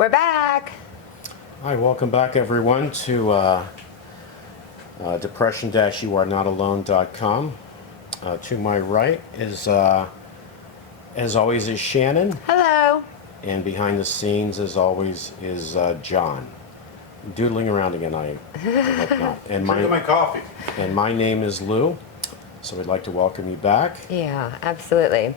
We're back. Hi, welcome back everyone to depression-youarenot-alone.com. To my right is, as always, is Shannon, Hello. and behind the scenes, as always, is John. Doodling around again, I hope not. And Drinking my coffee. and my name is Lou, so we'd like to welcome you back. Yeah, absolutely.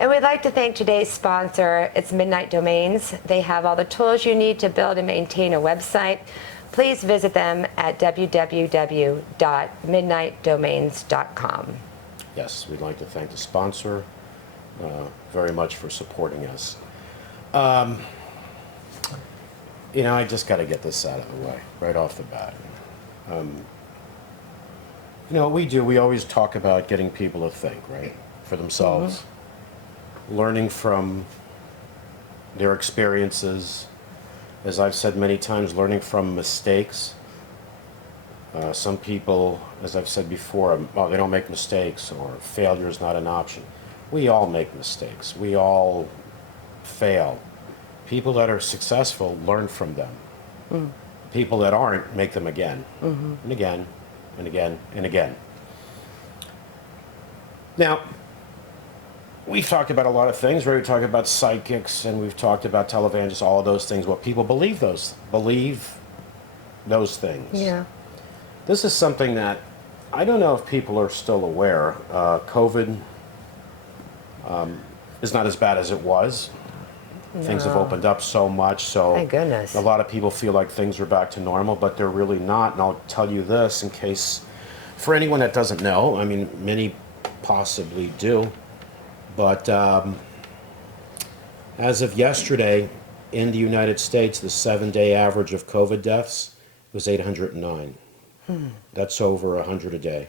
And we'd like to thank today's sponsor. It's Midnight Domains. They have all the tools you need to build and maintain a website. Please visit them at www.midnightdomains.com. Yes, we'd like to thank the sponsor very much for supporting us. You know, I just got to get this out of the way right off the bat. You know, what we do, we always talk about getting people to think, right, for themselves, learning from their experiences. As I've said many times, learning from mistakes. Some people, as I've said before, they don't make mistakes, or failure is not an option. We all make mistakes. We all fail. People that are successful learn from them. People that aren't make them again, and again, and again, and again. Now, we've talked about a lot of things, right? We talked about psychics, and we've talked about televangelists, all of those things. What people believe those things. Yeah. This is something that I don't know if people are still aware. COVID is not as bad as it was. Things have No. opened up so much, so Thank goodness. a lot of people feel like things are back to normal, but they're really not. And I'll tell you this in case, for anyone that doesn't know, I mean, many possibly do, but as of yesterday, in the United States, the 7-day average of COVID deaths was 809. That's over 100 a day.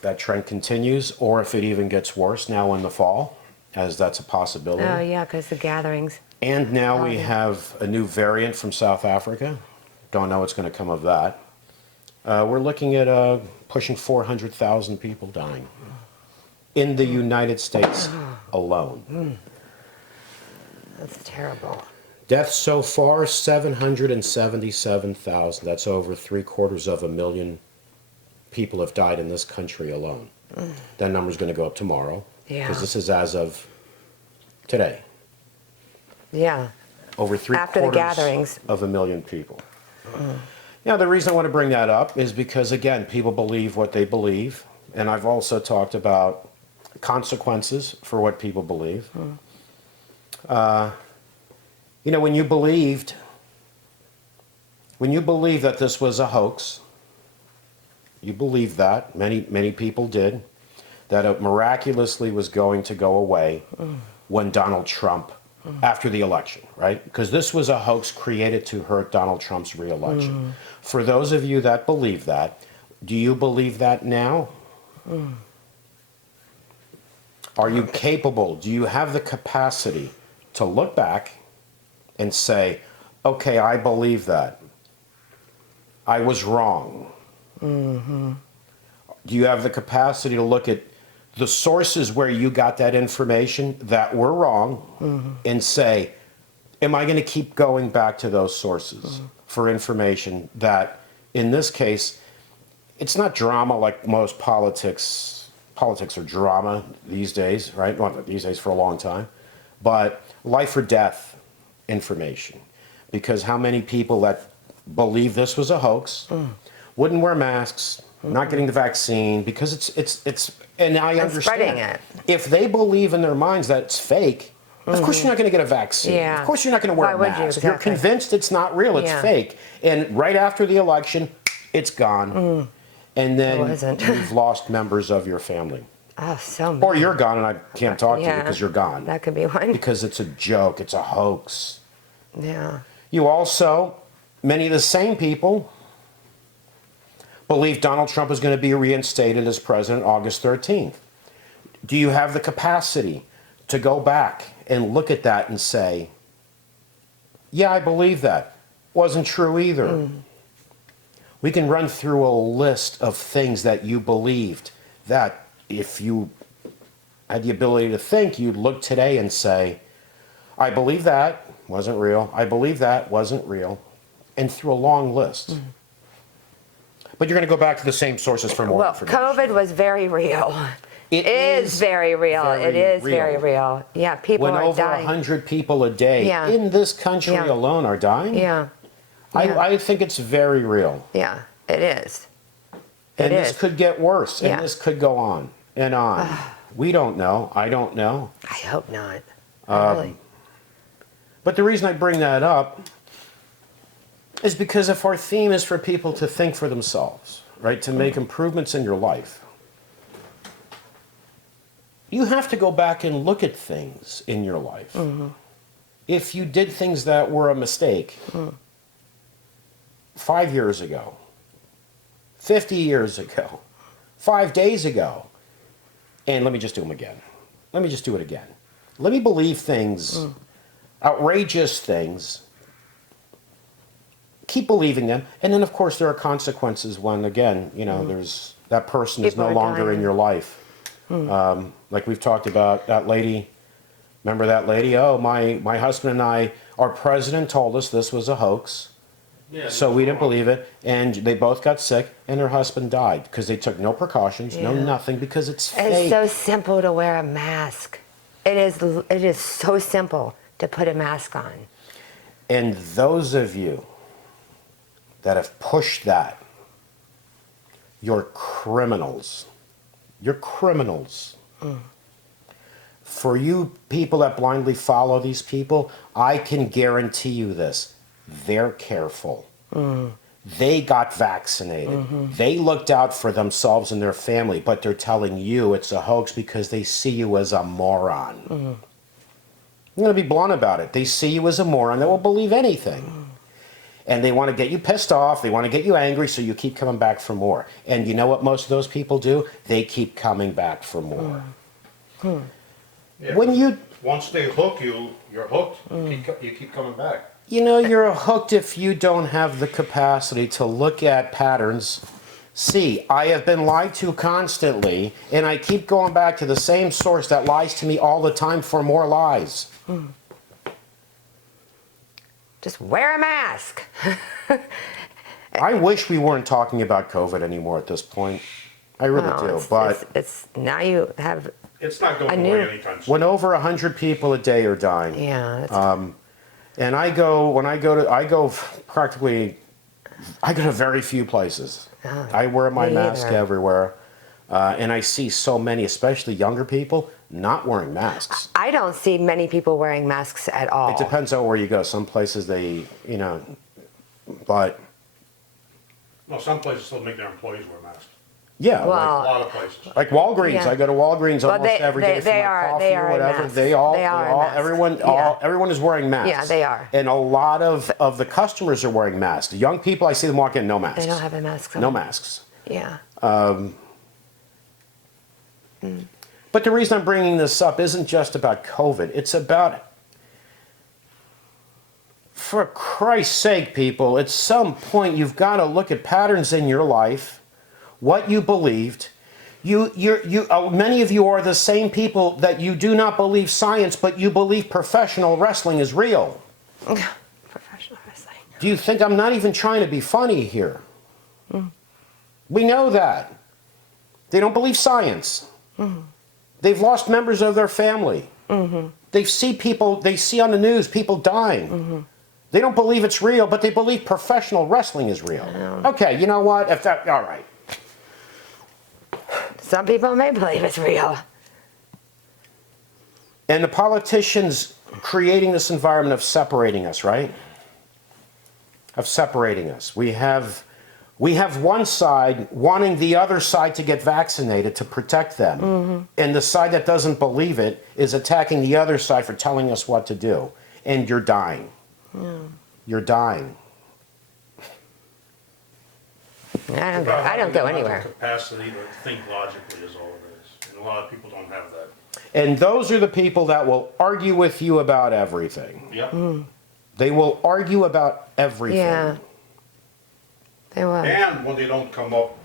That trend continues, or if it even gets worse now in the fall, as that's a possibility. Oh, yeah, because the gatherings. And now we yeah. have a new variant from South Africa. Don't know what's going to come of that. We're looking at pushing 400,000 people dying in the United States alone. That's terrible. Deaths so far, 777,000. That's over 750,000 people have died in this country alone. That number's going to go up tomorrow. Yeah. Because this is as of today. Yeah. Over After the gatherings. 750,000 people. Now, the reason I want to bring that up is because, again, people believe what they believe. And I've also talked about consequences for what people believe. You know, when you believed that this was a hoax, you believed that, many people did, that it miraculously was going to go away when Donald Trump, after the election, right? Because this was a hoax created to hurt Donald Trump's re-election. For those of you that believe that, do you believe that now? Are you capable, do you have the capacity to look back and say, okay, I believe that. I was wrong. Do you have the capacity to look at the sources where you got that information that were wrong and say, am I going to keep going back to those sources for information that, in this case, it's not drama like most politics. Politics are drama these days, right? Well, not these days, for a long time. But life or death information. Because how many people that believe this was a hoax wouldn't wear masks, not getting the vaccine, because it's and I understand. Spreading it. If they believe in their minds that it's fake, of course you're not going to get a vaccine. Yeah. Of course you're not going to wear Why a would you? mask. You're Exactly. convinced it's not real, it's Yeah. fake. And right after the election, it's gone. And then wasn't. you've lost members of your family. Oh, so much. Or you're gone and I can't talk to you Yeah. because you're gone. That could be one. Because it's a joke, it's a hoax. Yeah. You also, many of the same people, believe Donald Trump is going to be reinstated as president August 13th. Do you have the capacity to go back and look at that and say, yeah, I believe that. Wasn't true either. We can run through a list of things that you believed that if you had the ability to think, you'd look today and say, I believe that wasn't real. I believe that wasn't real. And through a long list. But you're going to go back to the same sources for more Well, information. COVID was very real. It is very real. It very is real. very real. Yeah, people When are over dying. 100 people a day Yeah. in this country Yeah. alone are dying, Yeah, I think it's very real. yeah, it is. And It this is. could get worse, and Yeah. this could go on and on. We don't know. I don't know. I hope not. Um, Really. But the reason I bring that up is because if our theme is for people to think for themselves, right, to make improvements in your life, you have to go back and look at things in your life. If you did things that were a mistake 5 years ago, 50 years ago, 5 days ago, and let me just do them again. Let me just do it again. Let me believe things, outrageous things, keep believing them, and then of course there are consequences when, again, you know, there's that person is People no are longer in dying. your life. Like we've talked about that lady. Remember that lady? Oh, my husband and I, our president told us this was a hoax. Yeah, So we didn't believe it, and they both got sick, and her husband died because they took no precautions, no Yeah. nothing, because it's And fake. it's so simple to wear a mask. It is so simple to put a mask on. And those of you that have pushed that, you're criminals. You're criminals. For you people that blindly follow these people, I can guarantee you this. They're careful. They got vaccinated. They looked out for themselves and their family, but they're telling you it's a hoax because they see you as a moron. I'm going to be blunt about it. They see you as a moron that will believe anything. And they want to get you pissed off. They want to get you angry, so you keep coming back for more. And you know what most of those people do? They keep coming back for more. Yeah, When you once they hook you, you're hooked. You keep coming back. You know, you're hooked if you don't have the capacity to look at patterns. See, I have been lied to constantly, and I keep going back to the same source that lies to me all the time for more lies. Just wear a mask. I wish we weren't talking about COVID anymore at this point. I really Well, do. it's- But it's now you have, It's not going I away knew- anytime soon. when over 100 people a day are dying, yeah. It's, and I go practically, I go to very few places. I wear my me mask either. everywhere, and I see so many, especially younger people, not wearing masks. I don't see many people wearing masks at all. It depends on where you go. Some places they, you know, but No, some places still make their employees wear masks. yeah, Well, A lot of places. like Walgreens. Yeah. I go to Walgreens Well, almost every day for they my are- coffee they or are in whatever. masks. They They are in masks. everyone is wearing masks. Yeah, they are. And a lot of the customers are wearing masks. The young people, I see them walk in, no masks. They don't have a mask on. No masks. Yeah. But the reason I'm bringing this up isn't just about COVID. It's about, for Christ's sake, people, at some point you've got to look at patterns in your life, what you believed. Many of you are the same people that you do not believe science, but you believe professional wrestling is real. Professional wrestling. Do you think I'm not even trying to be funny here? We know that. They don't believe science. They've lost members of their family. They see on the news people dying. They don't believe it's real, but they believe professional wrestling is real. Okay, you know what? All right. Some people may believe it's real. And the politicians creating this environment of separating us, right? Of separating us. We have one side wanting the other side to get vaccinated to protect them. And the side that doesn't believe it is attacking the other side for telling us what to do. And you're dying. You're dying. I don't go Having the anywhere. mental capacity to think logically is all it is. And a lot of people don't have that. And those are the people that will argue with you about everything. Yep. They will argue about everything. Yeah. They will. And when they don't come up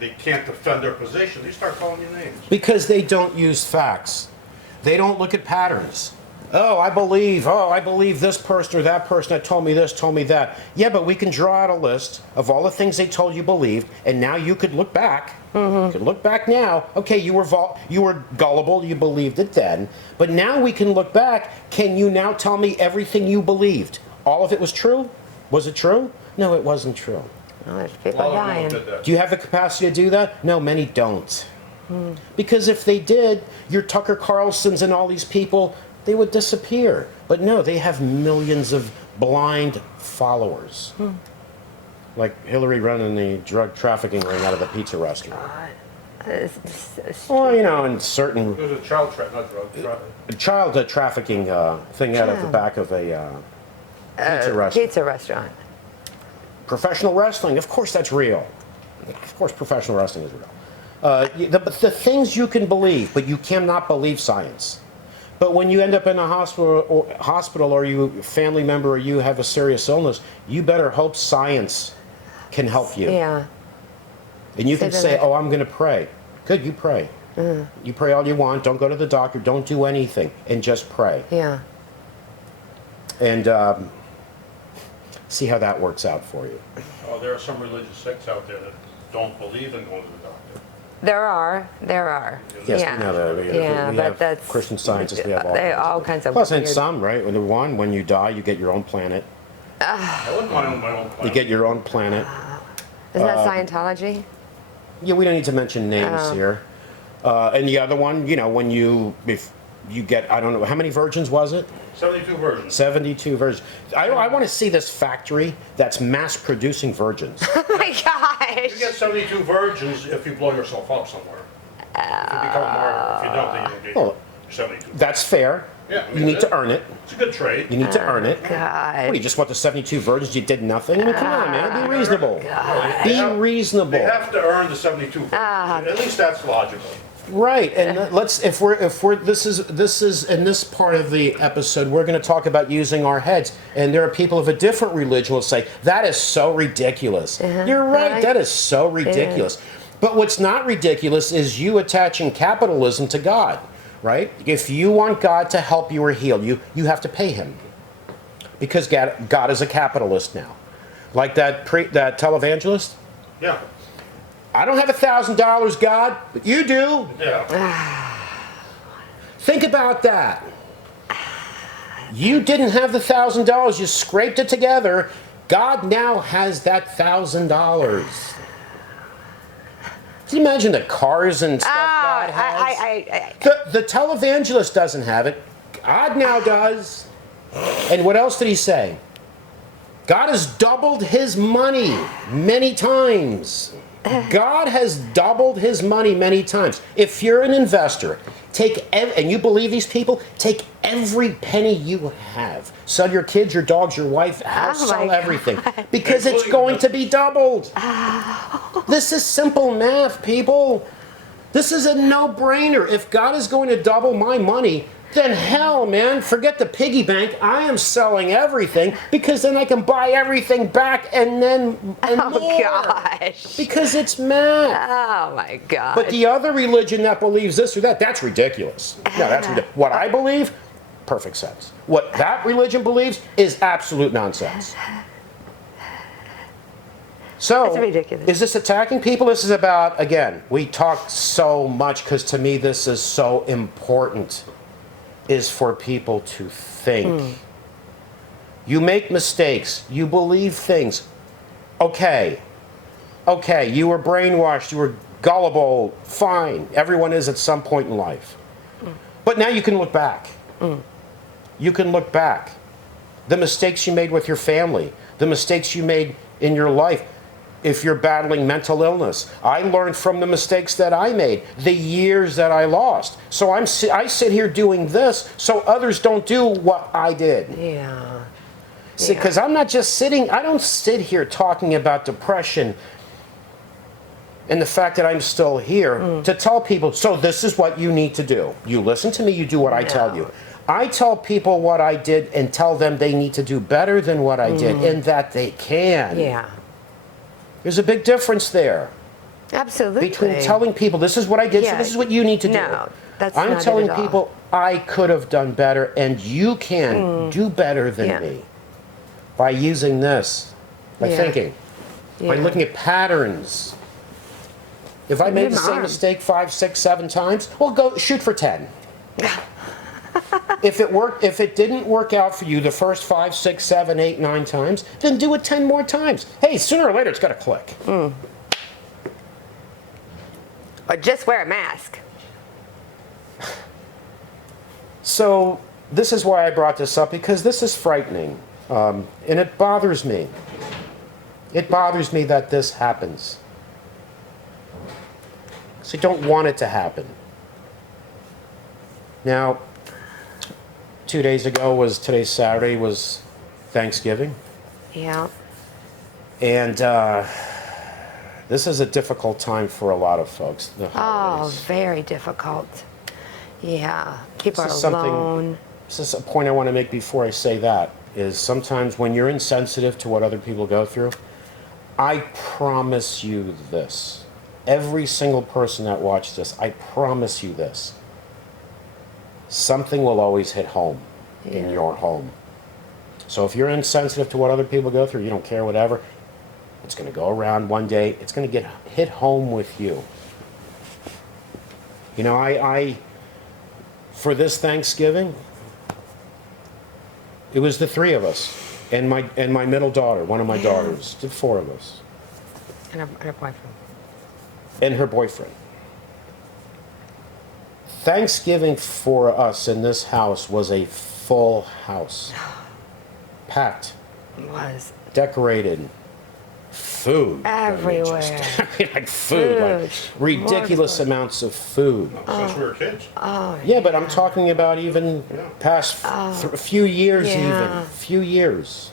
they can't defend their position, they start calling you names. Because they don't use facts. They don't look at patterns. I believe this person or that person that told me this, told me that. Yeah, but we can draw out a list of all the things they told you believed, and now you could look back. You could look back now. Okay, you were gullible, you believed it then, but now we can look back. Can you now tell me everything you believed? All of it was true? Was it true? No, it wasn't true. Well, there's A people lot of them dying. did that. Do you have the capacity to do that? No, many don't. Because if they did, your Tucker Carlsons and all these people, they would disappear. But no, they have millions of blind followers. Like Hillary running the drug trafficking ring out of the pizza restaurant. Well, you know, and certain It was a child trap, not drug trafficking. child trafficking thing out of the back of a pizza restaurant. Pizza restaurant. Professional wrestling, of course that's real. Of course professional wrestling is real. The things you can believe, but you cannot believe science. But when you end up in a hospital or you family member or you have a serious illness, you better hope science can help you. Yeah. And you can Say say, that. oh, I'm going to pray. Good, you pray. You pray all you want. Don't go to the doctor. Don't do anything. And just pray. Yeah. And see how that works out for you. Oh, there are some religious sects out there that don't believe in going to the doctor. There are. Yes, yeah. we know that. Yeah, we but have that's Christian Scientists. We have all kinds of Plus, and weird- some, right? When you die, you get your own planet. I wouldn't mind on my own You planet. get your own planet. Isn't that Scientology? Yeah, we don't need to mention names here. And the other one, you know, if you get, I don't know, how many virgins was it? 72 versions. 72 virgins. I want to see this factory that's mass producing virgins. Oh my You gosh. get 72 virgins if you blow yourself up somewhere. If you become a martyr. If you don't, then you don't get Well, 72. That's fair. Yeah, I mean, You need to earn it. It's a good trade. You need to earn it. What, God. do you just want the 72 virgins? You did nothing? I mean, come on, man. Be reasonable. Be reasonable. They have to earn the 72 virgins. At least that's logical. Right, and let's if we're this is in this part of the episode we're going to talk about using our heads, and there are people of a different religion will say that is so ridiculous. You're right, Right. that is so ridiculous. But what's not ridiculous is you attaching capitalism to God, right? If you want God to help you or heal you, you have to pay Him, because God is a capitalist now, like that televangelist. Yeah. I don't have $1,000, God, but you do. Yeah. Think about that. You didn't have the $1,000. You scraped it together. God now has that $1,000. Can you imagine the cars and stuff God has? The televangelist doesn't have it. God now does. And what else did he say? God has doubled his money many times. God has doubled his money many times. If you're an investor, and you believe these people, take every penny you have. Sell your kids, your dogs, your wife, house, Oh sell my everything. Because it's going to be doubled. This is simple math, people. This is a no-brainer. If God is going to double my money, then hell, man, forget the piggy bank. I am selling everything because then I can buy everything back and then and Oh more. gosh. Because it's math. Oh my God. But the other religion that believes this or that, that's ridiculous. No, that's ridiculous. What I believe, perfect sense. What that religion believes is absolute nonsense. So, That's ridiculous. is this attacking people? This is about, again, we talk so much because to me this is so important, is for people to think. You make mistakes. You believe things. Okay, you were brainwashed. You were gullible. Fine. Everyone is at some point in life. But now you can look back. You can look back. The mistakes you made with your family, the mistakes you made in your life. If you're battling mental illness, I learned from the mistakes that I made, the years that I lost. So I sit here doing this so others don't do what I did. Yeah. See, because I'm not just sitting, I don't sit here talking about depression and the fact that I'm still here to tell people, so this is what you need to do. You listen to me, you do what I tell you. I tell people what I did and tell them they need to do better than what I did and that they can. Yeah. There's a big difference there. Absolutely. Between telling people this is what I did, so Yeah. this is what you need to do. No, that's I'm not it telling at all. people I could have done better, and you can do better than Yeah. me by using this, by Yeah. thinking, by Yeah. looking at patterns. If I made the same Mom. mistake 5, 6, 7 times, well, go shoot for 10. If it didn't work out for you the first 5, 6, 7, 8, 9 times, then do it 10 more times. Hey, sooner or later it's got to click. Or just wear a mask. So this is why I brought this up, because this is frightening, and it bothers me. It bothers me that this happens. So I don't want it to happen. Now, today's Saturday, was Thanksgiving. Yeah. And this is a difficult time for a lot of folks. The Oh, holidays. very difficult. Yeah. People This are is something- alone. This is a point I want to make before I say that, is sometimes when you're insensitive to what other people go through, I promise you this. Every single person that watches this, I promise you this. Something will always hit home in Yeah. your home. So if you're insensitive to what other people go through, you don't care, whatever, it's going to go around one day, it's going to get hit home with you. You know, I for this Thanksgiving, it was the 3 of us and my middle daughter, one of my daughters, the 4 of us, And her boyfriend. and her boyfriend. Thanksgiving for us in this house was a full house. Packed, It was. decorated, food. I mean, Everywhere. just- I mean, like food, like Food. ridiculous More food. amounts of food. Since we were kids. Oh, Yeah, but I'm talking about even past few years, Yeah. few years.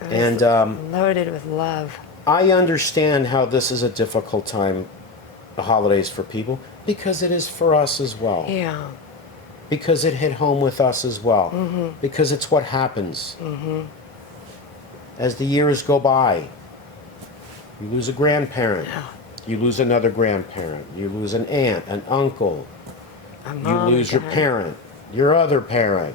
it was And loaded with love. I understand how this is a difficult time, the holidays for people, because it is for us as well. Yeah. Because it hit home with us as well. Because it's what happens. As the years go by, you lose a grandparent, you lose another grandparent, you lose an aunt, an uncle, A you mom, lose your dad. parent, your other parent,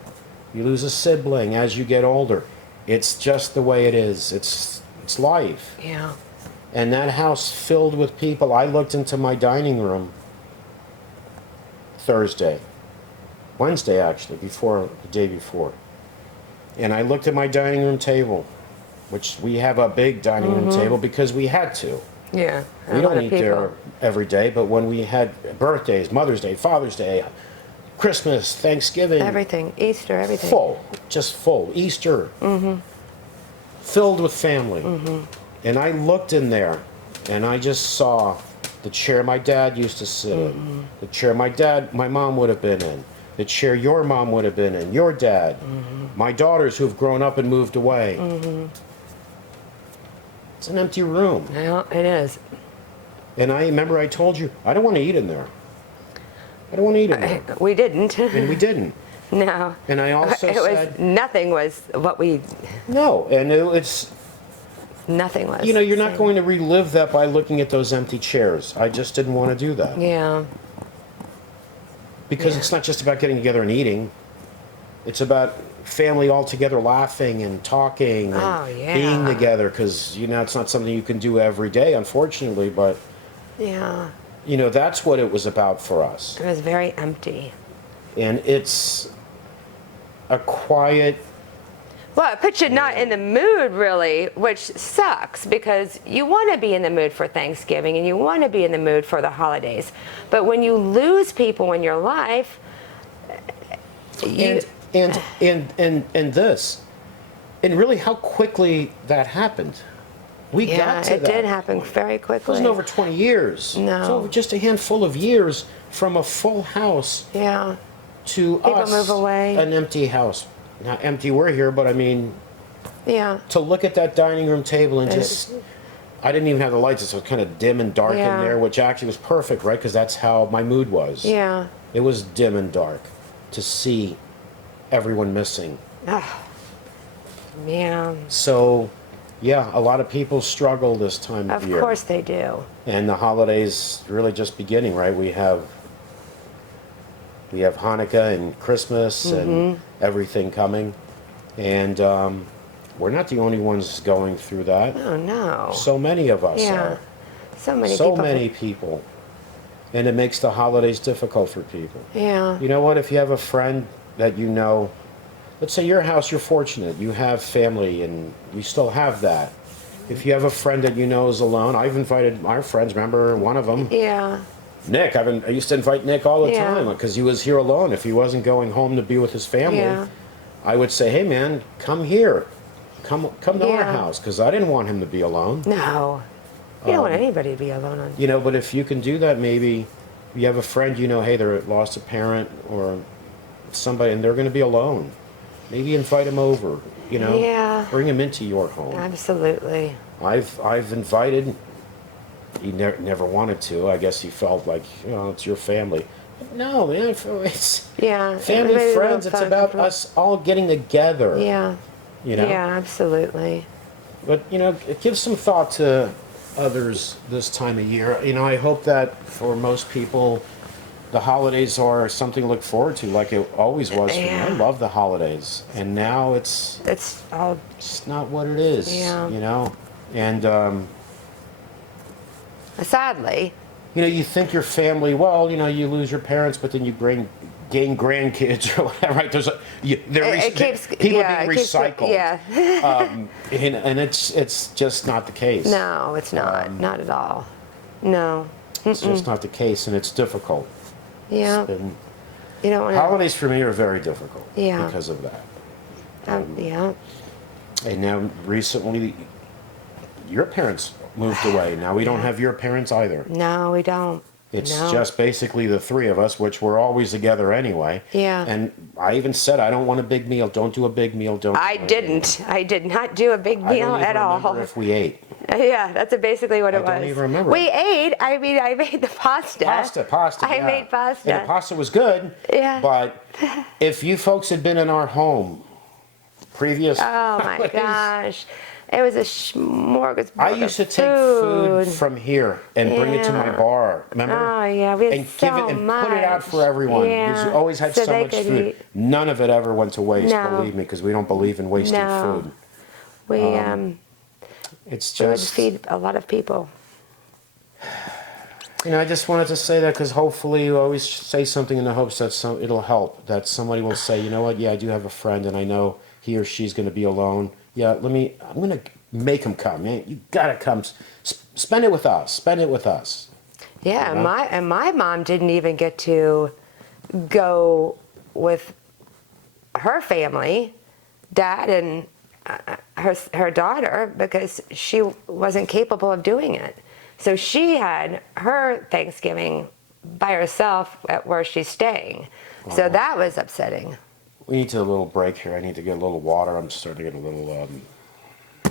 you lose a sibling as you get older. It's just the way it is. It's life. Yeah. And that house filled with people. I looked into my dining room Wednesday actually, the day before. And I looked at my dining room table, which we have a big dining room table because we had to. Yeah. We A lot don't of eat there people. every day, but when we had birthdays, Mother's Day, Father's Day, Christmas, Thanksgiving, Everything. Easter, everything. full, just full. Easter, filled with family. And I looked in there, and I just saw the chair my dad used to sit in, the chair my mom would have been in, the chair your mom would have been in, your dad, my daughters who've grown up and moved away. It's an empty room. Yeah, it is. And I remember I told you, I don't want to eat in there. I don't want to eat in there. We didn't. And we didn't. No. And I also It was, said, nothing was what we, no. And it's, nothing was. you know, you're not same. going to relive that by looking at those empty chairs. I just didn't want to do that. Yeah. Because Yeah. it's not just about getting together and eating. It's about family all together laughing and talking and Oh, yeah. being together. Because, you know, it's not something you can do every day, unfortunately. But, Yeah. you know, that's what it was about for us. It was very empty. And it's a quiet, Well, it puts you not in the mood really, which sucks because you want to be in the mood for Thanksgiving and you want to be in the mood for the holidays. But when you lose people in your life, you, and this, and really how quickly that happened. We yeah, got to it that. did happen very It quickly. wasn't over 20 years. No. It was over just a handful of years from a full house Yeah. to People us, move away. an empty house. Not empty, we're here, but I mean, Yeah. to look at that dining room table and just, I didn't even have the lights, so it was kind of dim and dark Yeah. in there, which actually was perfect, right? Because that's how my mood was. Yeah. It was dim and dark to see everyone missing. Yeah. So Yeah, a lot of people struggle this time of Of year. course they do. And the holidays really just beginning, right? We have Hanukkah and Christmas and everything coming, and we're not the only ones going through that. Oh no. So many of us Yeah. are. So many So people. many people, and it makes the holidays difficult for people. Yeah. You know what? If you have a friend that you know, let's say your house, you're fortunate, you have family, and you still have that. If you have a friend that you know is alone, I've invited our friends. Remember one of them, Yeah. Nick. I used to invite Nick all the Yeah. time because he was here alone. If he wasn't going home to be with his family, Yeah. I would say, "Hey, man, come here, come to our Yeah. house," because I didn't want him to be alone. No. You don't want anybody to be alone on. You know, but if you can do that, maybe you have a friend you know, hey, they're lost a parent or somebody, and they're going to be alone. Maybe invite them over. You know, Yeah. bring them into your home. Absolutely. I've invited. He never wanted to. I guess he felt like, you know, it's your family. No, man, it's Yeah. family, Everybody friends. loves It's fun about company. us all getting together. Yeah. You know. Yeah, absolutely. But you know, give some thought to others this time of year. You know, I hope that for most people, the holidays are something to look forward to, like it always was for me. I Yeah. love the holidays, and now it's It's all. not what it is. Yeah. You know, and Sadly. you know, you think your family. Well, you know, you lose your parents, but then you gain grandkids or whatever. Right? There's It keeps. people Yeah. are being It keeps, recycled. yeah. And it's just not the case. No, it's not. Not at all. No. It's just not the case, and it's difficult. Yeah. And You don't want to. holidays for me are very difficult Yeah. because of that. Yeah. And now recently, your parents moved away. Now we don't have your parents either. No, we don't. It's No. just basically the three of us, which we're always together anyway. Yeah. And I even said, I don't want a big meal. Don't do a big meal. Don't. I do a big didn't. I did not do a big meal." I meal don't even at all. remember if we ate. Yeah, that's basically what it I was. don't even remember. We ate. I mean, I made the pasta. Pasta. I yeah. made pasta. And the pasta was good. Yeah. But if you folks had been in our home previous. Oh my holidays, gosh. It was a smorgasbord. I used to of take food from here and bring it to my Yeah. bar. Remember? Oh yeah, we had And so give it and much. put it out for everyone. Yeah. Because you always had so they much could food. eat. None of it ever went to waste. No. Believe me, because we don't believe in wasting No. food. We It's we would just feed a lot of people. you know. I just wanted to say that because hopefully you always say something in the hopes that it'll help. That somebody will say, you know what? Yeah, I do have a friend, and I know he or she's going to be alone. Yeah, I'm going to make him come. Man, you gotta come. Spend it with us. Spend it with us. Yeah, You know? and my mom didn't even get to go with her family, dad and her daughter, because she wasn't capable of doing it. So she had her Thanksgiving by herself at where she's staying. So that was upsetting. We need to a little break here. I need to get a little water. I'm starting to get a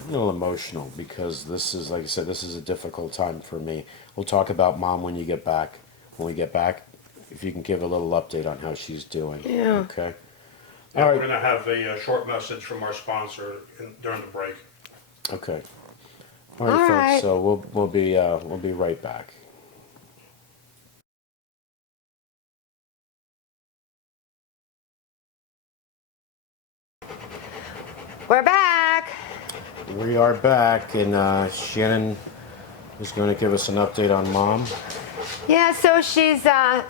little emotional because this is, like I said, this is a difficult time for me. We'll talk about Mom when you get back. When we get back, if you can give a little update on how she's doing. Yeah. Okay. We're All right. gonna have a short message from our sponsor during the break. Okay. All right, All folks. right. So we'll be right back. We're back. We are back, and Shannon is going to give us an update on Mom. Yeah, so she's not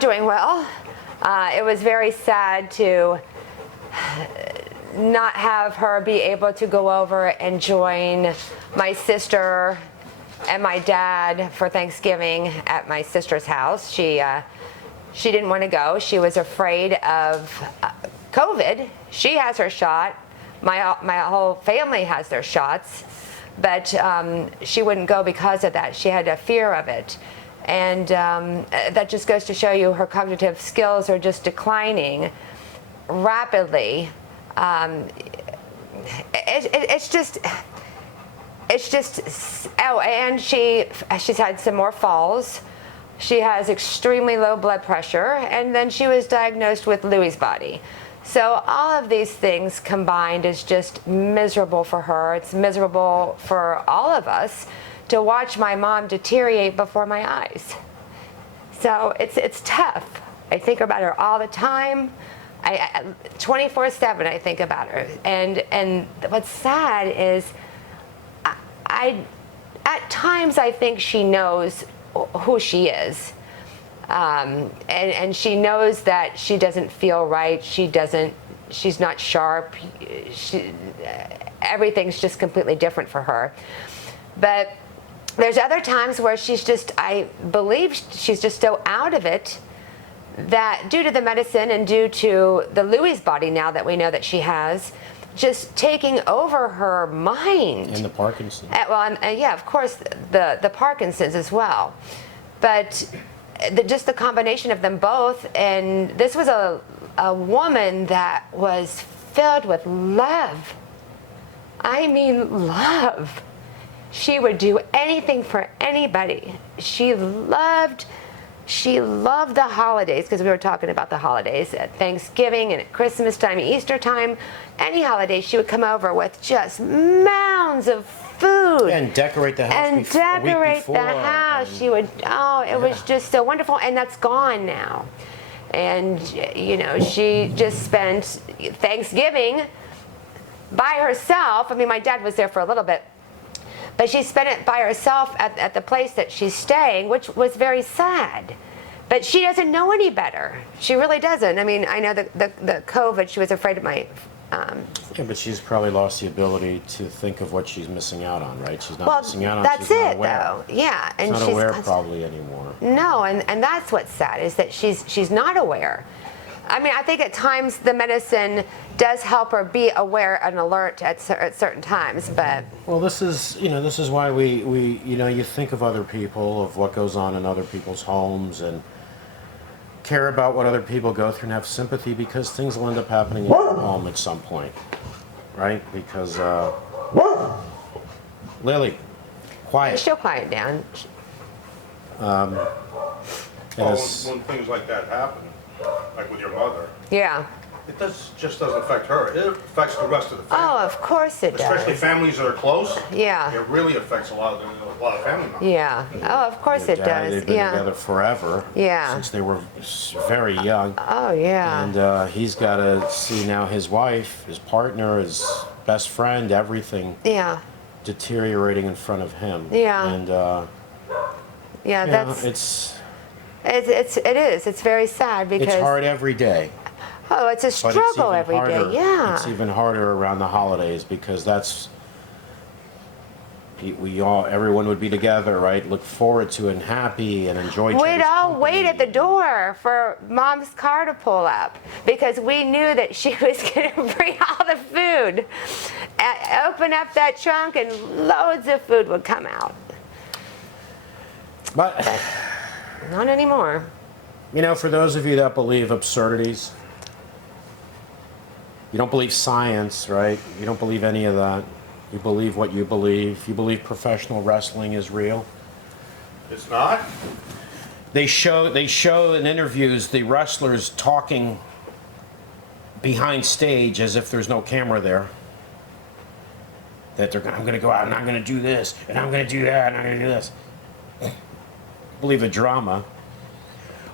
doing well. It was very sad to not have her be able to go over and join my sister and my dad for Thanksgiving at my sister's house. She didn't want to go. She was afraid of COVID. She has her shot. My whole family has their shots, but she wouldn't go because of that. She had a fear of it. And that just goes to show you her cognitive skills are just declining rapidly. It's just, oh, and she's had some more falls. She has extremely low blood pressure, and then she was diagnosed with Lewy body. So all of these things combined is just miserable for her. It's miserable for all of us to watch my mom deteriorate before my eyes. So it's tough. I think about her all the time. 24/7 I think about her. And what's sad is I at times I think she knows who she is. And she knows that she doesn't feel right. She's not sharp. Everything's just completely different for her. But there's other times where I believe she's just so out of it that due to the medicine and due to the Lewy body now that we know that she has, just taking over her mind. And the Parkinson's. Yeah, of course, the Parkinson's as well. But just the combination of them both, and this was a woman that was filled with love. I mean, love. She would do anything for anybody. She loved the holidays, because we were talking about the holidays at Thanksgiving and at Christmas time, Easter time, any holiday. She would come over with just mounds of food And decorate the house and a week decorate before. the house. She would. Oh, it was just so wonderful, and that's gone now. And she just spent Thanksgiving by herself. I mean, my dad was there for a little bit, but she spent it by herself at the place that she's staying, which was very sad. But she doesn't know any better. She really doesn't. I mean, I know the COVID. She was afraid of my. Yeah, but she's probably lost the ability to think of what she's missing out on, right? She's not missing out on. That's she's not it, aware. though. Yeah, and She's not she's aware probably anymore. No, and that's what's sad is that she's not aware. I mean, I think at times the medicine does help her be aware and alert at certain times, but Well, this is why we you think of other people, of what goes on in other people's homes, and care about what other people go through and have sympathy, because things will end up happening in your home at some point, right? Because Lily, quiet. she'll quiet down. Yes. When things like that happen, like with your mother, Yeah. it just doesn't affect her. It affects the rest of the family. Oh, of course it Especially does. families that are close. Yeah. It really affects a lot of family members. Yeah. Oh, of course it Dad, does. they've been Yeah. together forever. Yeah. Since they were very young. Oh, yeah. And he's got to see now his wife, his partner, his best friend, everything Yeah. deteriorating in front of him. Yeah. And Yeah. That's it it's very sad because it's hard every day. oh, it's a But it's struggle even every day. harder. Yeah. It's even harder around the holidays, because everyone would be together, right? Look forward to and happy and enjoy each We'd other's all wait at the company. door for Mom's car to pull up because we knew that she was going to bring all the food. Open up that trunk and loads of food would come out. But Not anymore. for those of you that believe absurdities, you don't believe science, right? You don't believe any of that. You believe what you believe. You believe professional wrestling is real. It's not? They show in interviews the wrestlers talking behind stage as if there's no camera there. That I'm going to go out and I'm going to do this and I'm going to do that and I'm going to do this. Believe the drama.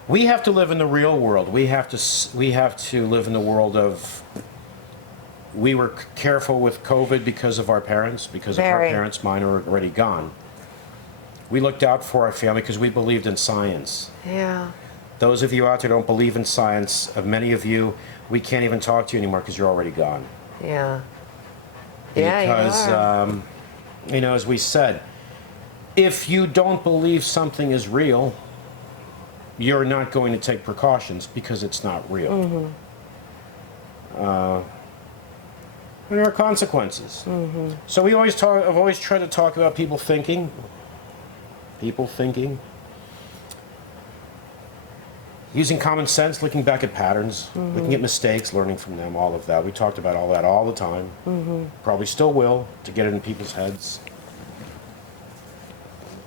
We have to live in the real world. We have to live in the world of. We were careful with COVID because of our parents, because of our Very. parents. Mine are already gone. We looked out for our family because we believed in science. Yeah. Those of you out there who don't believe in science, of many of you, we can't even talk to you anymore because you're already gone. Yeah. Yeah, you Because, are. as we said, if you don't believe something is real, you're not going to take precautions because it's not real. Mm-hmm. And there are consequences. Mm-hmm. So I've always tried to talk about people thinking, using common sense, looking back at patterns, looking at mistakes, learning from them, all of that. We talked about all that all the time. Probably still will, to get it in people's heads.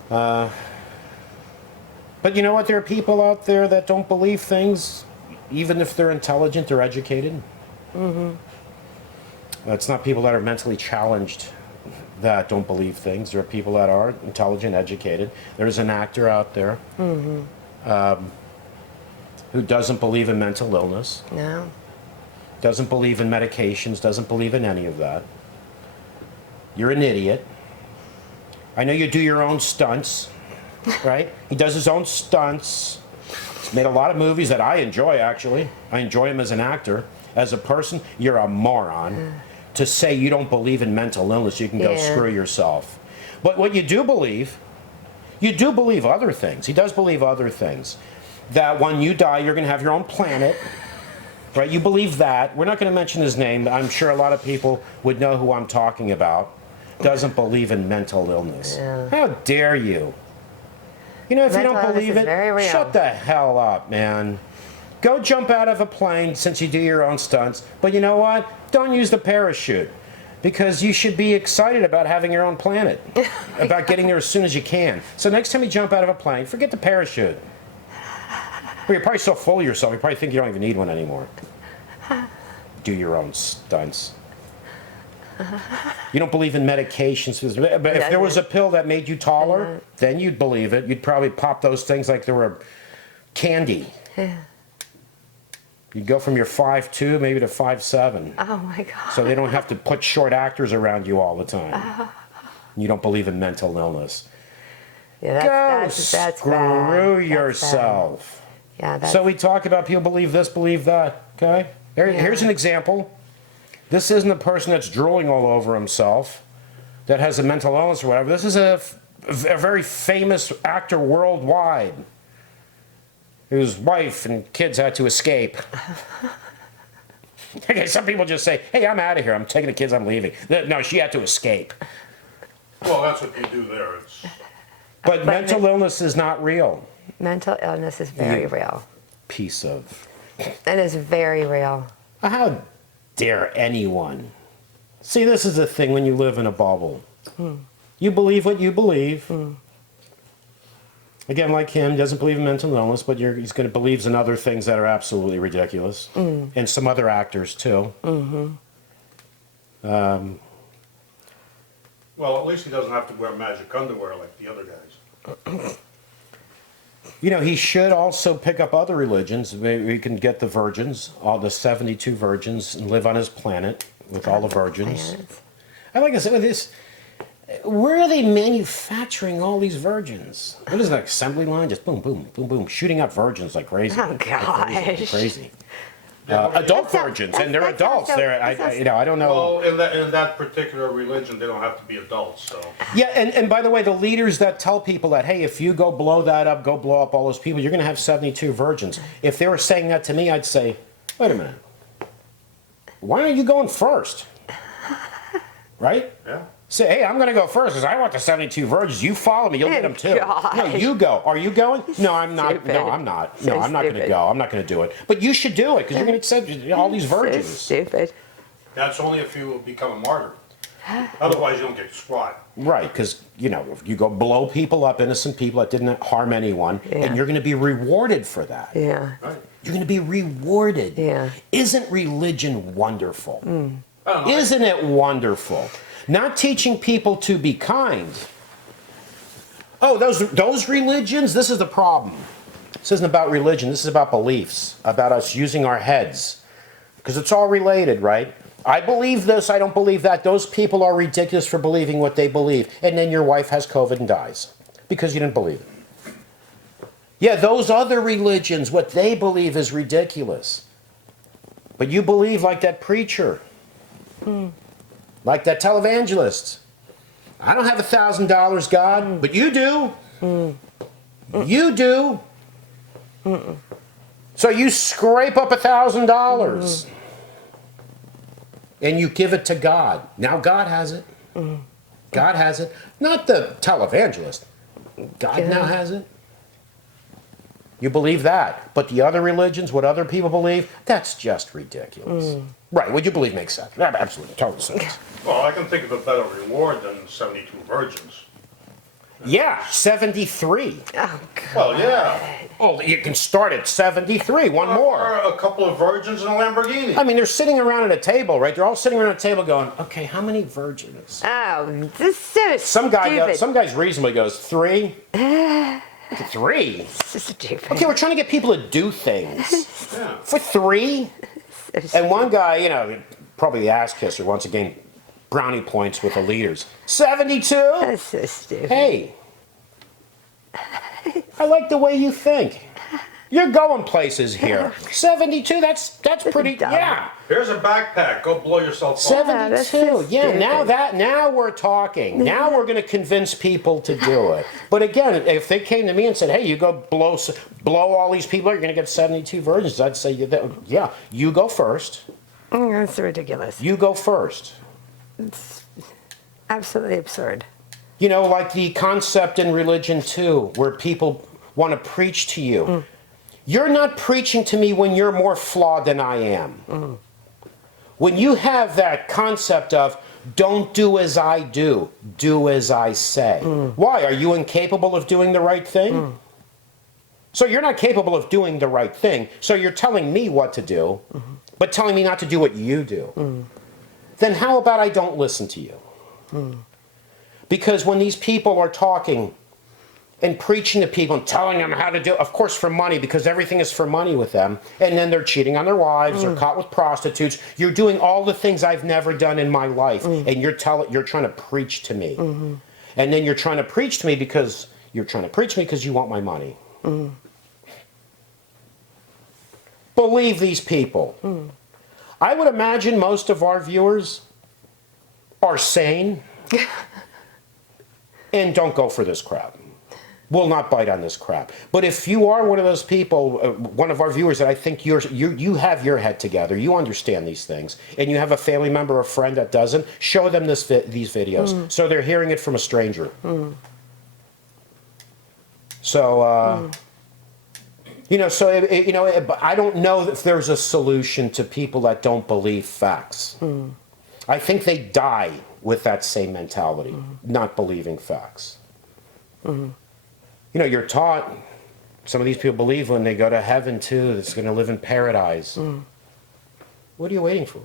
But you know what? There are people out there that don't believe things, even if they're intelligent or educated. It's not people that are mentally challenged that don't believe things. There are people that are intelligent, educated. There's an actor out there who doesn't believe in mental illness, No. doesn't believe in medications, doesn't believe in any of that. You're an idiot. I know you do your own stunts, right? He does his own stunts. He's made a lot of movies that I enjoy, actually. I enjoy him as an actor. As a person, you're a moron. To say you don't believe in mental illness, you can go Yeah. screw yourself. But what you do believe other things. He does believe other things. That when you die, you're going to have your own planet. Right? You believe that. We're not going to mention his name. I'm sure a lot of people would know who I'm talking about. Doesn't believe in mental illness. Yeah. How dare you? You know, if you Mental don't illness believe is it, very real. shut the hell up, man. Go jump out of a plane since you do your own stunts. But you know what? Don't use the parachute. Because you should be excited about having your own planet. About getting there as soon as you can. So next time you jump out of a plane, forget the parachute. Well, you're probably so full of yourself, you probably think you don't even need one anymore. Do your own stunts. You don't believe in medications. But if there was a pill that made you taller, then you'd believe it. You'd probably pop those things like they were candy. You'd go from your 5'2", maybe to 5'7". Oh my God. So they don't have to put short actors around you all the time. You don't believe in mental illness. Yeah, Go that's bad. screw That's bad. yourself. Yeah, that's So we talk about people believe this, believe that. Okay? Here's an example. This isn't a person that's drooling all over himself, that has a mental illness or whatever. This is a very famous actor worldwide, whose wife and kids had to escape. Okay, some people just say, hey, I'm out of here. I'm taking the kids, I'm leaving. No, she had to escape. Well, that's what you do there. But mental illness is not real. mental illness is very real. Piece of... It is very real. How dare anyone? See, this is the thing when you live in a bubble. You believe what you believe. Again, like him, he doesn't believe in mental illness, but he's going to believes in other things that are absolutely ridiculous, and some other actors too. Well, at least he doesn't have to wear magic underwear like the other guys. You know, he should also pick up other religions. Maybe he can get the virgins, all the 72 virgins, and live on his planet with all the virgins. Plans. And like I said, with this, where are they manufacturing all these virgins? What is an assembly line? Just boom, boom, boom, boom, shooting up virgins like crazy. Oh, gosh. Crazy. Adult virgins, and they're that sounds adults. so- They're, that sounds- I don't know. Well, in that particular religion, they don't have to be adults, so. Yeah, and by the way, the leaders that tell people that, hey, if you go blow that up, go blow up all those people, you're going to have 72 virgins. If they were saying that to me, I'd say, wait a minute. Why aren't you going first? Right? Yeah. Say, hey, I'm going to go first because I want the 72 virgins. You follow me, you'll get them too. Gosh. No, you go. Are you going? No, I'm not. Stupid. No, I'm not. So No, I'm not going to stupid. go. I'm not going to do it. But you should do it because you're going to accept all these So virgins. stupid. That's only if you become a martyr. Otherwise, you don't get squat. Right, because, you know, if you go blow people up, innocent people that didn't harm anyone, Yeah. and you're going to be rewarded for that. Yeah. Right. You're going to be rewarded. Yeah. Isn't religion wonderful? I don't know. Isn't it wonderful? Not teaching people to be kind. Oh, those religions, this is the problem. This isn't about religion, this is about beliefs, about us using our heads. Because it's all related, right? I believe this, I don't believe that. Those people are ridiculous for believing what they believe. And then your wife has COVID and dies because you didn't believe it. Yeah, those other religions, what they believe is ridiculous. But you believe like that preacher. Like that televangelist. I don't have $1,000, God, but you do. You do. So you scrape up $1,000 and you give it to God. Now God has it. God has it. Not the televangelist. God now has it. You believe that. But the other religions, what other people believe, that's just ridiculous. Right, what you believe makes sense. Absolutely, total sense. Well, I can think of a better reward than 72 virgins. Yeah, 73. Oh, God. Well, yeah. Oh, you can start at 73, one more. Or a couple of virgins and a Lamborghini. I mean, they're sitting around at a table, right? They're all sitting around a table going, okay, how many virgins? Oh, this is so Some guy, stupid. guy's reasonably goes, 3? 3? So stupid. Okay, we're trying to get people to do things. Yeah. For 3? So And one guy, probably the ass kisser, wants to gain brownie points with the leaders. 72? That's so stupid. Hey, I like the way you think. You're going places here. 72, that's pretty, dumb. yeah. Here's a backpack. Go blow yourself up. 72. that's so Yeah, stupid. now we're talking. Now we're going to convince people to do it. But again, if they came to me and said, "Hey, you go blow all these people, you're going to get 72 virgins," I'd say, "Yeah, you go first. That's ridiculous. You go first." Absolutely absurd. Like the concept in religion too, where people want to preach to you. You're not preaching to me when you're more flawed than I am. When you have that concept of don't do as I do, do as I say. Why? Are you incapable of doing the right thing? So you're not capable of doing the right thing. So you're telling me what to do, but telling me not to do what you do. Then how about I don't listen to you? Because when these people are talking and preaching to people and telling them how to do, of course for money, because everything is for money with them, and then they're cheating on their wives or caught with prostitutes, you're doing all the things I've never done in my life, and you're trying to preach to me. And then you're trying to preach to me because you want my money. Believe these people. I would imagine most of our viewers are sane and don't go for this crap. Will not bite on this crap. But if you are one of those people, one of our viewers that I think you have your head together, you understand these things, and you have a family member or friend that doesn't, show them these videos so they're hearing it from a stranger. So, I don't know if there's a solution to people that don't believe facts. I think they die with that same mentality, not believing facts. You're taught, some of these people believe when they go to heaven too, that's going to live in paradise. What are you waiting for?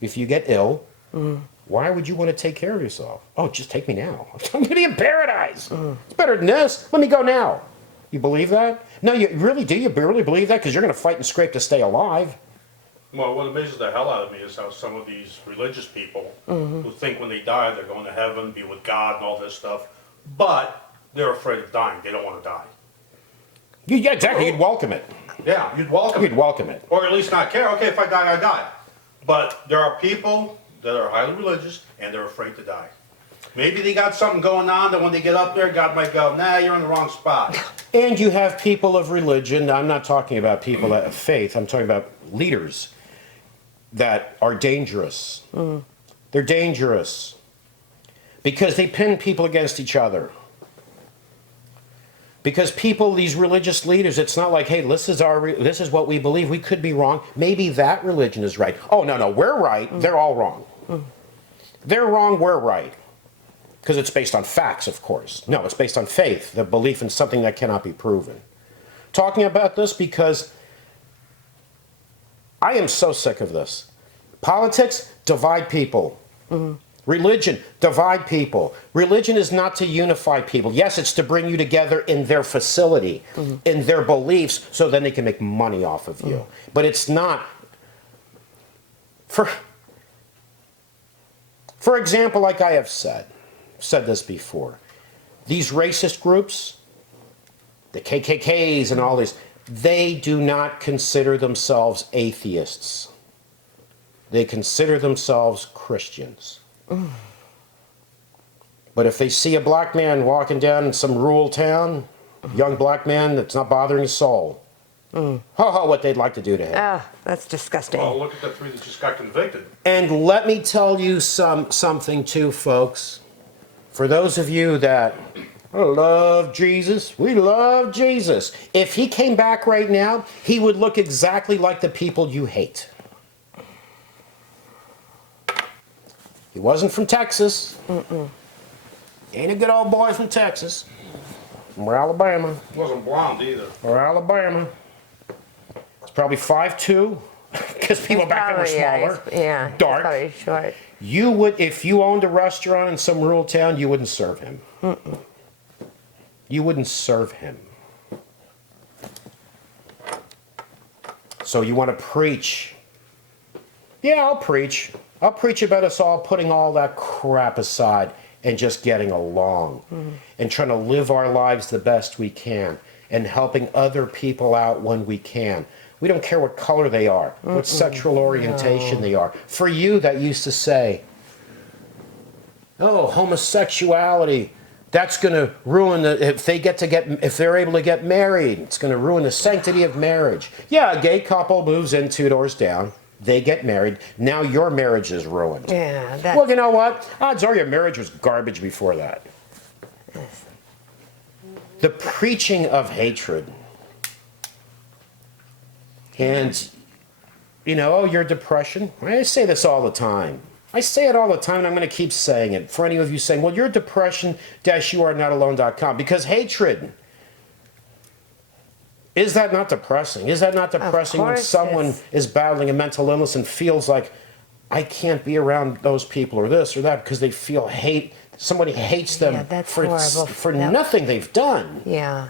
If you get ill, why would you want to take care of yourself? Oh, just take me now. I'm going to be in paradise. It's better than this. Let me go now. You believe that? No, you really do? You really believe that? Because you're going to fight and scrape to stay alive. Well, what amazes the hell out of me is how some of these religious people who think when they die they're going to heaven, be with God and all this stuff, but they're afraid of dying. They don't want to die. Yeah, exactly. You'd welcome it. Yeah, you'd welcome You'd welcome it. Or at least not care. Okay, if I die, I die. But there are people that are highly religious and they're afraid to die. Maybe they got something going on that when they get up there, God might go, nah, you're in the wrong spot. And you have people of religion. I'm not talking about people of faith. I'm talking about leaders that are dangerous. They're dangerous because they pin people against each other. Because people, these religious leaders, it's not like, hey, this is what we believe. We could be wrong. Maybe that religion is right. Oh, no, we're right. They're all wrong. They're wrong, we're right. Because it's based on facts, of course. No, it's based on faith, the belief in something that cannot be proven. Talking about this because I am so sick of this. Politics, divide people. Religion, divide people. Religion is not to unify people. Yes, it's to bring you together in their facility, in their beliefs, so then they can make money off of you. But it's not. For example, like I have said this before, these racist groups, the KKKs and all these, they do not consider themselves atheists. They consider themselves Christians. But if they see a black man walking down in some rural town, young black man that's not bothering his soul, what they'd like to do to him. Oh, that's disgusting. Well, look at the 3 that just got convicted. And let me tell you something too, folks. For those of you that love Jesus, we love Jesus. If he came back right now, he would look exactly like the people you hate. He wasn't from Texas. Ain't a good old boy from Texas. Or Alabama. He wasn't blonde either. Or Alabama. It's probably 5'2", because people back then were Probably, smaller. yeah, Dark. He's probably short. You would, if you owned a restaurant in some rural town, you wouldn't serve him. You wouldn't serve him. So you want to preach. Yeah, I'll preach. I'll preach about us all putting all that crap aside and just getting along and trying to live our lives the best we can and helping other people out when we can. We don't care what color they are, what sexual orientation they are. For you that used to say, oh, homosexuality, that's going to ruin if they're able to get married, it's going to ruin the sanctity of marriage. Yeah, a gay couple moves in 2 doors down. They get married. Now your marriage is ruined. Yeah, Well, you know what? Odds are your marriage was garbage before that. The preaching of hatred. And, oh, your depression. I say this all the time. I say it all the time, and I'm going to keep saying it. For any of you saying, well, your depression, -youarenot-alone.com. Because hatred. Is that not depressing? Is that not depressing when someone is battling a mental illness and feels like, I can't be around those people or this or that because they feel hate. Somebody hates them for nothing they've done. Yeah.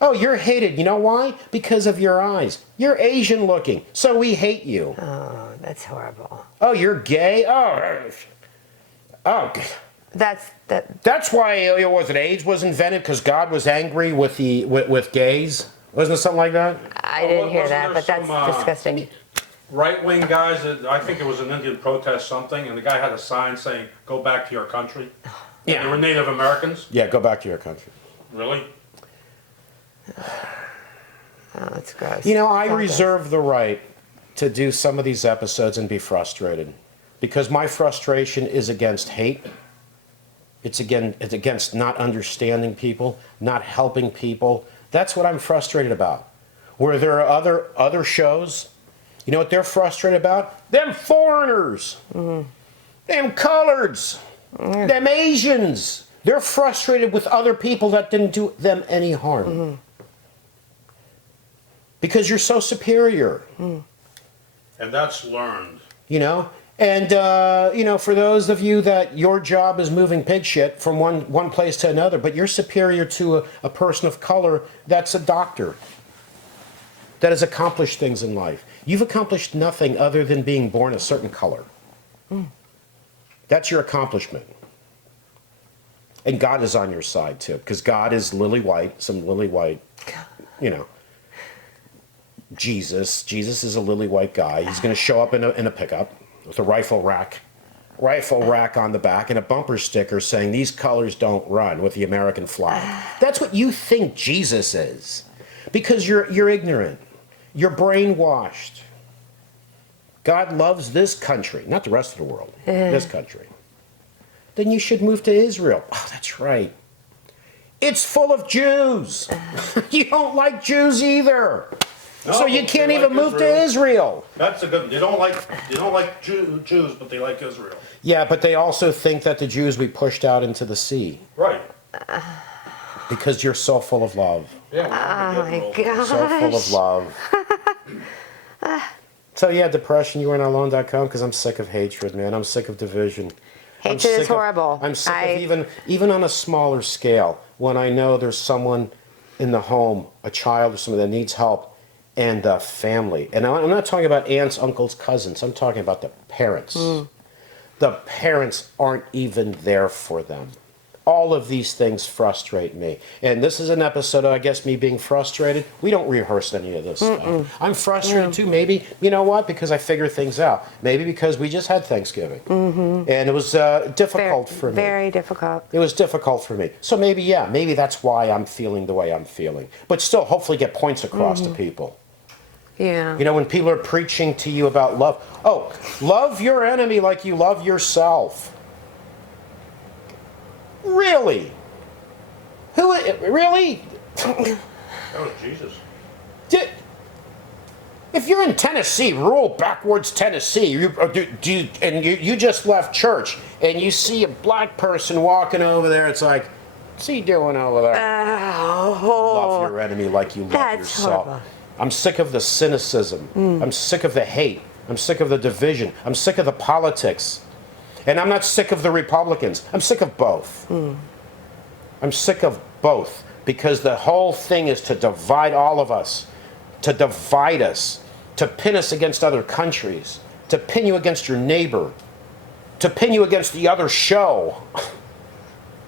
Oh, you're hated. You know why? Because of your eyes. You're Asian looking, so we hate you. Oh, that's horrible. Oh, you're gay? Oh. That's why AIDS was invented, because God was angry with gays. Wasn't it something like that? I didn't hear that, but that's disgusting. Right-wing guys, I think it was an Indian protest something, and the guy had a sign saying, go back to your country. Yeah. They were Native Americans. Yeah, go back to your country. Really? Oh, that's gross. I reserve the right to do some of these episodes and be frustrated, because my frustration is against hate. It's against not understanding people, not helping people. That's what I'm frustrated about. Where there are other shows, you know what they're frustrated about? Them foreigners, them coloreds, them Asians. They're frustrated with other people that didn't do them any harm. Because you're so superior. And that's learned. And, for those of you that your job is moving pig shit from one place to another, but you're superior to a person of color that's a doctor, that has accomplished things in life. You've accomplished nothing other than being born a certain color. That's your accomplishment. And God is on your side, too, because God is lily white, Jesus is a lily white guy. He's going to show up in a pickup with a rifle rack on the back and a bumper sticker saying these colors don't run with the American flag. That's what you think Jesus is, because you're ignorant. You're brainwashed. God loves this country, not the rest of the world, this country. Then you should move to Israel. Oh, that's right. It's full of Jews. You don't like Jews either. No, so you can't even move to Israel. That's a good. They don't like Jews, but they like Israel. Yeah, but they also think that the Jews we pushed out into the sea. Right. Because you're so full of love. Yeah. Oh my gosh. So full of love. So yeah, depression, youarenot-alone.com, because I'm sick of hatred, man. I'm sick of division. Hatred is horrible. I'm sick of even on a smaller scale, when I know there's someone in the home, a child or someone that needs help, and the family. And I'm not talking about aunts, uncles, cousins. I'm talking about the parents. The parents aren't even there for them. All of these things frustrate me. And this is an episode of, I guess, me being frustrated. We don't rehearse any of this stuff. I'm frustrated too, maybe, you know what, because I figure things out. Maybe because we just had Thanksgiving. And it was difficult for me. Very difficult. It was difficult for me. So maybe that's why I'm feeling the way I'm feeling. But still, hopefully get points across to people. Yeah. When people are preaching to you about love. Oh, love your enemy like you love yourself. Really? Really? That was Jesus. If you're in Tennessee, rural backwards Tennessee, you just left church and you see a black person walking over there, it's like, what's he doing over there? Love your enemy like you love That's yourself. horrible. I'm sick of the cynicism. I'm sick of the hate. I'm sick of the division. I'm sick of the politics. And I'm not sick of the Republicans. I'm sick of both. I'm sick of both because the whole thing is to divide all of us, to divide us, to pin us against other countries, to pin you against your neighbor, to pin you against the other show.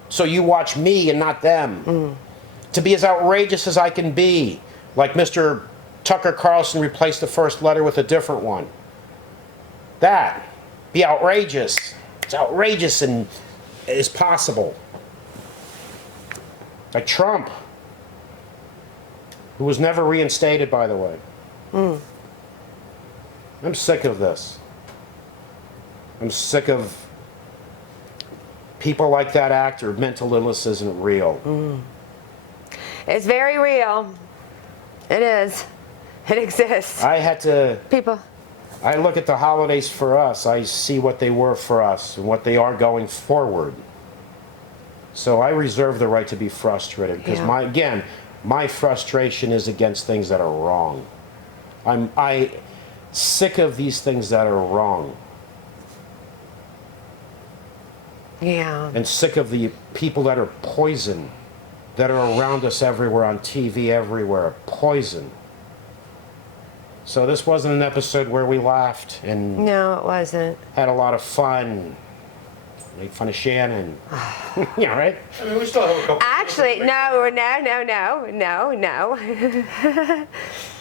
So you watch me and not them. To be as outrageous as I can be, like Mr. Tucker Carlson replaced the first letter with a different one. That. Be outrageous. It's outrageous and is possible. Like Trump, who was never reinstated, by the way. I'm sick of this. I'm sick of people like that actor. Mental illness isn't real. It's very real. It is. It exists. I had to. People. I look at the holidays for us. I see what they were for us and what they are going forward. So I reserve the right to be frustrated because Yeah. my frustration is against things that are wrong. I'm sick of these things that are wrong Yeah. and sick of the people that are poison that are around us everywhere on TV everywhere. Poison. So this wasn't an episode where we laughed and No, it wasn't. had a lot of fun. Made fun of Shannon. Yeah, right? I mean, we still have a couple. Actually, no.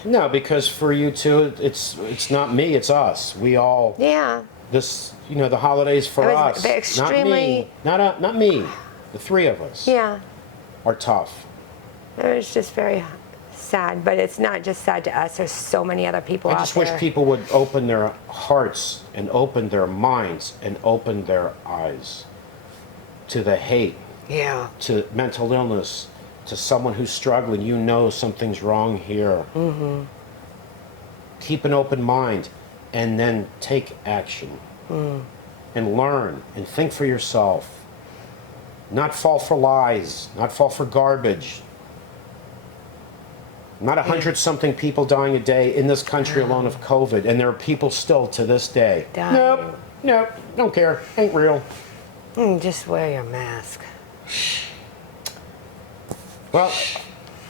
No, because for you two, it's not me, it's us. We all Yeah. this, the holidays for It was us. extremely- Not me. The three of us Yeah. are tough. It was just very sad, but it's not just sad to us. There's so many other people I out just there. wish people would open their hearts and open their minds and open their eyes to the hate, Yeah. to mental illness, to someone who's struggling. You know something's wrong here. Keep an open mind and then take action and learn and think for yourself. Not fall for lies, not fall for garbage. Not 100-something people dying a day in this country alone of COVID, and there are people still to this day. Dying. Nope, don't care, ain't real. Just wear your mask. Well,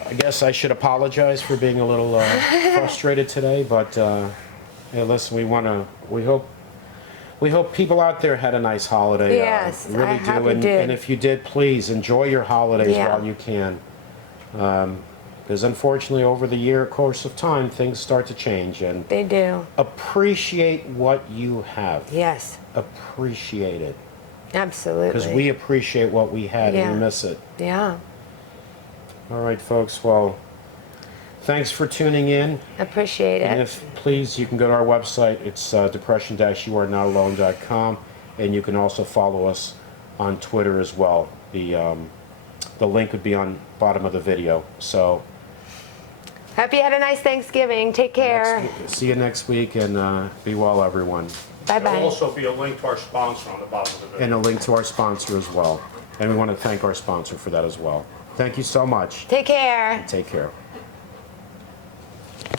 I guess I should apologize for being a little frustrated today, but hey, listen, we hope people out there had a nice holiday. Yes, really I hope you and, did. and if you did, please enjoy your holidays Yeah. while you can. Because unfortunately, over the course of time, things start to change, and They do. appreciate what you have. Yes. Appreciate it, Absolutely. because we appreciate what we had and we Yeah. miss it. Yeah. All right, folks. Well, thanks for tuning in. Appreciate And it. if please, you can go to our website. It's depression-youarenot-alone.com, and you can also follow us on Twitter as well. The link would be on bottom of the video. So Hope you had a nice Thanksgiving. Take care. see you next week, and be well, everyone. Bye There'll bye. also be a link to our sponsor on the bottom of the video. And a link to our sponsor as well. And we want to thank our sponsor for that as well. Thank you so much. Take care. Take care.